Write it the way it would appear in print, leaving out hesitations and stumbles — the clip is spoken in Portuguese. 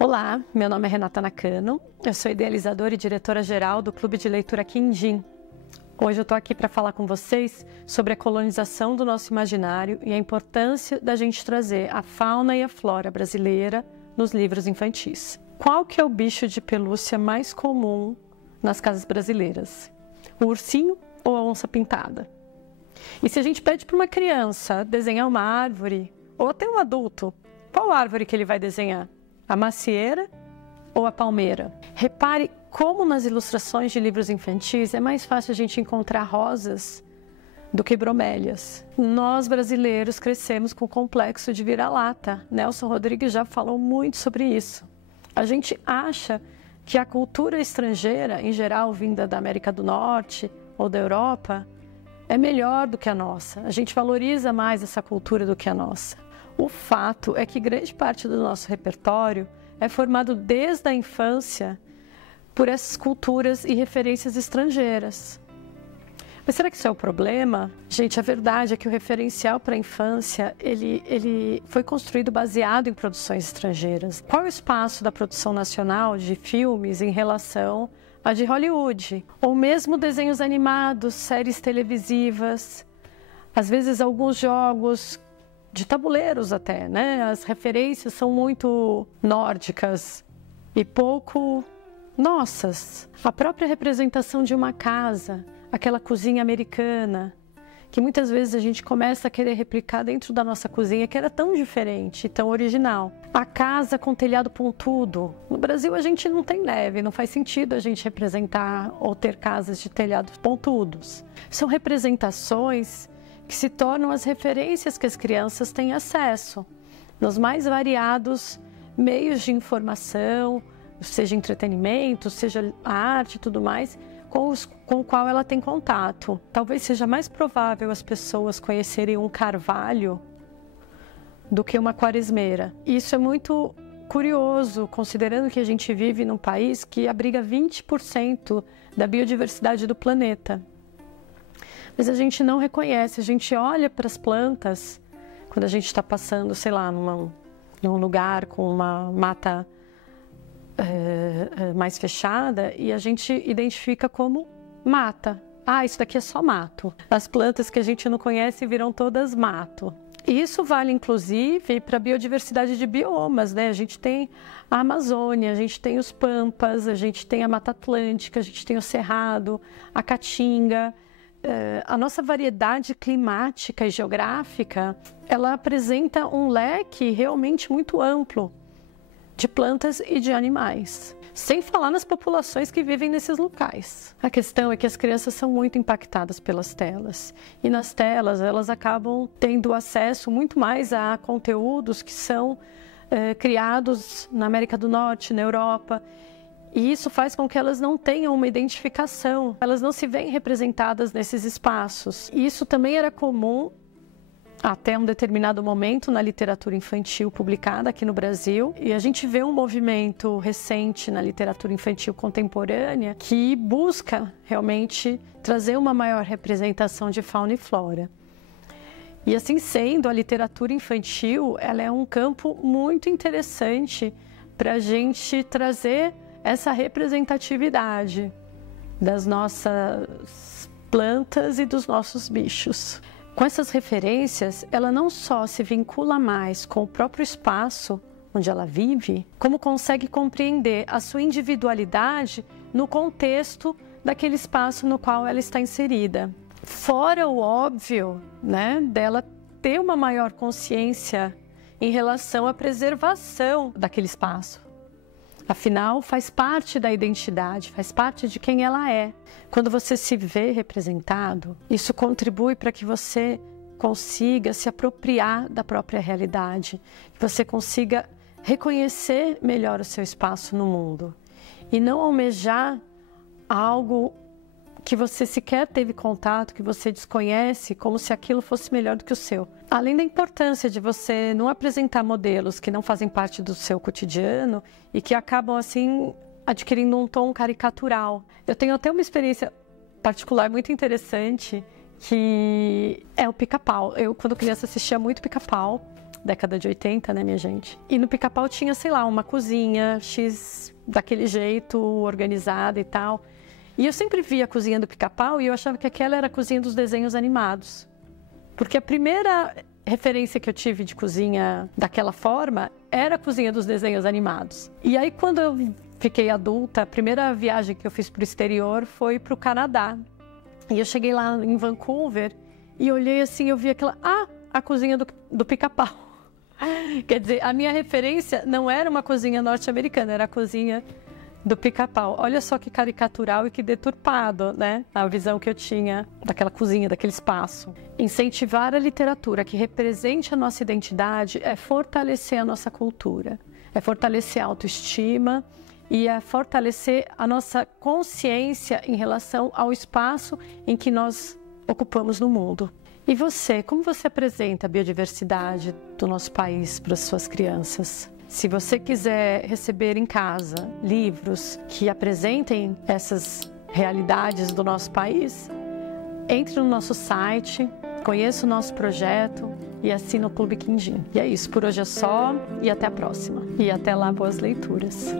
Olá, meu nome é Renata Nakano, eu sou idealizadora e diretora-geral do Clube de Leitura Quindim. Hoje eu estou aqui para falar com vocês sobre a colonização do nosso imaginário e a importância da gente trazer a fauna e a flora brasileira nos livros infantis. Qual que é o bicho de pelúcia mais comum nas casas brasileiras? O ursinho ou a onça pintada? E se a gente pede para uma criança desenhar uma árvore, ou até um adulto, qual árvore que ele vai desenhar? A macieira ou a palmeira? Repare como nas ilustrações de livros infantis é mais fácil a gente encontrar rosas do que bromélias. Nós brasileiros crescemos com o complexo de vira-lata. Nelson Rodrigues já falou muito sobre isso. A gente acha que a cultura estrangeira, em geral vinda da América do Norte ou da Europa, é melhor do que a nossa. A gente valoriza mais essa cultura do que a nossa. O fato é que grande parte do nosso repertório é formado desde a infância por essas culturas e referências estrangeiras. Mas será que isso é o problema? Gente, a verdade é que o referencial para a infância, ele foi construído baseado em produções estrangeiras. Qual é o espaço da produção nacional de filmes em relação à de Hollywood? Ou mesmo desenhos animados, séries televisivas, às vezes alguns jogos de tabuleiros até, né? As referências são muito nórdicas e pouco nossas. A própria representação de uma casa, aquela cozinha americana, que muitas vezes a gente começa a querer replicar dentro da nossa cozinha, que era tão diferente, tão original. A casa com telhado pontudo. No Brasil a gente não tem neve, não faz sentido a gente representar ou ter casas de telhados pontudos. São representações que se tornam as referências que as crianças têm acesso nos mais variados meios de informação, seja entretenimento, seja a arte e tudo mais, com o qual ela tem contato. Talvez seja mais provável as pessoas conhecerem um Carvalho do que uma Quaresmeira. Isso é muito curioso, considerando que a gente vive num país que abriga 20% da biodiversidade do planeta. Mas a gente não reconhece, a gente olha para as plantas, quando a gente está passando, sei lá, num lugar com uma mata mais fechada, e a gente identifica como mata. Ah, isso daqui é só mato. As plantas que a gente não conhece viram todas mato. E isso vale, inclusive, para a biodiversidade de biomas, né? A gente tem a Amazônia, a gente tem os Pampas, a gente tem a Mata Atlântica, a gente tem o Cerrado, a Caatinga. A nossa variedade climática e geográfica, ela apresenta um leque realmente muito amplo de plantas e de animais, sem falar nas populações que vivem nesses locais. A questão é que as crianças são muito impactadas pelas telas, e nas telas elas acabam tendo acesso muito mais a conteúdos que são criados na América do Norte, na Europa. E isso faz com que elas não tenham uma identificação, elas não se veem representadas nesses espaços. E isso também era comum até um determinado momento na literatura infantil publicada aqui no Brasil. E a gente vê um movimento recente na literatura infantil contemporânea que busca realmente trazer uma maior representação de fauna e flora. E assim sendo, a literatura infantil ela é um campo muito interessante para a gente trazer essa representatividade das nossas plantas e dos nossos bichos. Com essas referências, ela não só se vincula mais com o próprio espaço onde ela vive, como consegue compreender a sua individualidade no contexto daquele espaço no qual ela está inserida. Fora o óbvio, né, dela ter uma maior consciência em relação à preservação daquele espaço. Afinal, faz parte da identidade, faz parte de quem ela é. Quando você se vê representado, isso contribui para que você consiga se apropriar da própria realidade, que você consiga reconhecer melhor o seu espaço no mundo e não almejar algo que você sequer teve contato, que você desconhece, como se aquilo fosse melhor do que o seu. Além da importância de você não apresentar modelos que não fazem parte do seu cotidiano e que acabam, assim, adquirindo um tom caricatural. Eu tenho até uma experiência particular muito interessante, que é o Pica-Pau. Eu, quando criança, assistia muito Pica-Pau, década de 80, né, minha gente? E no Pica-Pau tinha, sei lá, uma cozinha X daquele jeito, organizada e tal. E eu sempre via a cozinha do Pica-Pau e eu achava que aquela era a cozinha dos desenhos animados. Porque a primeira referência que eu tive de cozinha daquela forma era a cozinha dos desenhos animados. E aí, quando eu fiquei adulta, a primeira viagem que eu fiz para o exterior foi para o Canadá. E eu cheguei lá em Vancouver e olhei assim, eu vi aquela... a cozinha do Pica-Pau. Quer dizer, a minha referência não era uma cozinha norte-americana, era a cozinha do Pica-Pau. Olha só que caricatural e que deturpado, né? A visão que eu tinha daquela cozinha, daquele espaço. Incentivar a literatura que represente a nossa identidade é fortalecer a nossa cultura, é fortalecer a autoestima e é fortalecer a nossa consciência em relação ao espaço em que nós ocupamos no mundo. E você, como você apresenta a biodiversidade do nosso país para as suas crianças? Se você quiser receber em casa livros que apresentem essas realidades do nosso país, entre no nosso site, conheça o nosso projeto e assine o Clube Quindim. E é isso, por hoje é só e até a próxima. E até lá, boas leituras.